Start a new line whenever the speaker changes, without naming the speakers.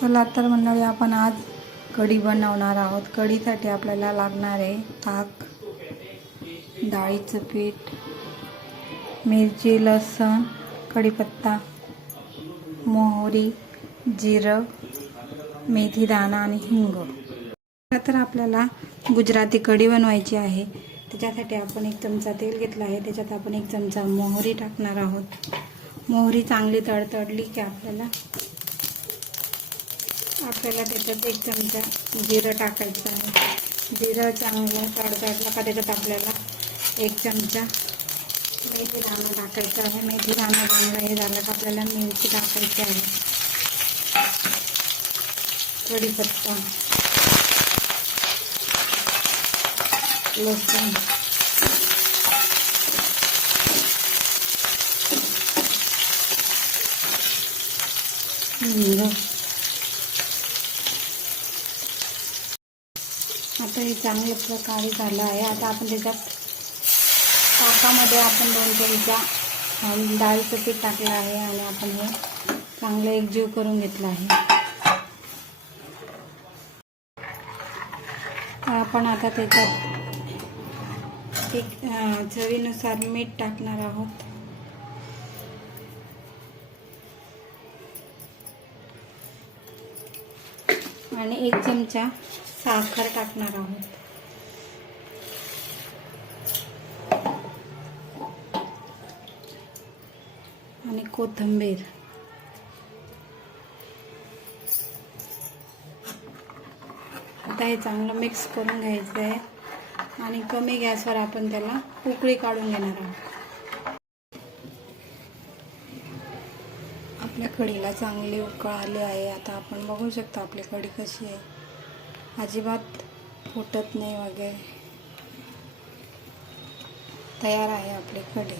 चला तर मंडळी आपण आज कढी बनवणार आहोत. कढीसाठी आपल्याला लागणार आहे ताक डाळीचं पीठ मिरची लसण कढीपत्ता मोहरी जिरं मेथीदाणा आणि हिंग. तर आपल्याला गुजराती कढी बनवायची आहे. त्याच्यासाठी आपण एक चमचा तेल घेतला आहे. त्याच्यात आपण एक चमचा मोहरी टाकणार आहोत. मोहरी चांगली तडतडली की आपल्याला आपल्याला एक चमचा जिरं टाकायचं आहे जिरं चांगलं तडतडलं का त्याच्यात एक चमचा। मेथी दाणा टाकायचा आहे मेथी दाणा चांगला हे झालं का आपल्याला मिरची टाकायची आहे कढीपत्ता लसूण हिंग आता हे चांगल्या प्रकारे झालं आहे. आता आपण त्याच्यात ताकामध्ये आपण दोन चमचा डाळीचं पीठ टाकलं आहे आणि आपण हे चांगलं एकजीव करून घेतलं आहे. आपण आता त्याच्यात एक चवीनुसार मीठ टाकणार आहोत. आणि एक चमचा साखर टाकणार आहोत. आणि कोथिंबीर. आता हे चांगलं मिक्स करून घ्यायचं आहे आणि कमी गॅसवर आपण त्याला उकळी काढून घेणार आहोत. आपल्या कढीला चांगली उकळ आली आहे. आता आपण बघू शकतो आपली कढी कशी आहे. अजिबात फुटत नाही वगैरे. तयार आहे आपली कढी